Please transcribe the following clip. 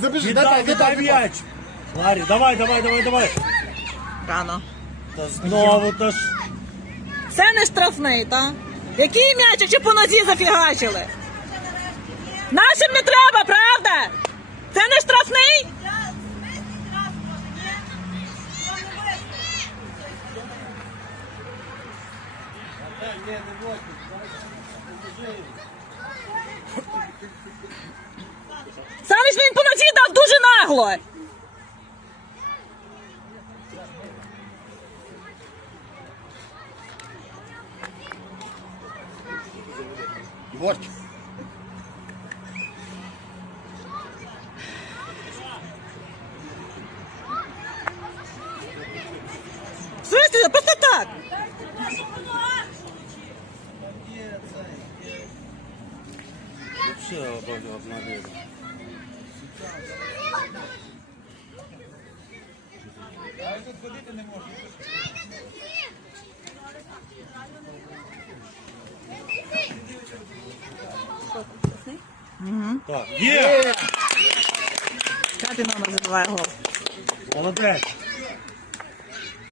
Забіжи, Віддай, дай, віддай м'яч. Ларі, давай, давай, давай, давай. Рано. Та знову та ж. Це не штрафний, так? Який м'яч, чи по нозі зафігачили? Нашим не треба, правда? Це не штрафний? Саме ж він по нозі помогла. Егорчик. Слышите, просто так. Вообще обновили. Одна Угу. Так, є! П'ятий номер забиває гол. Молодець!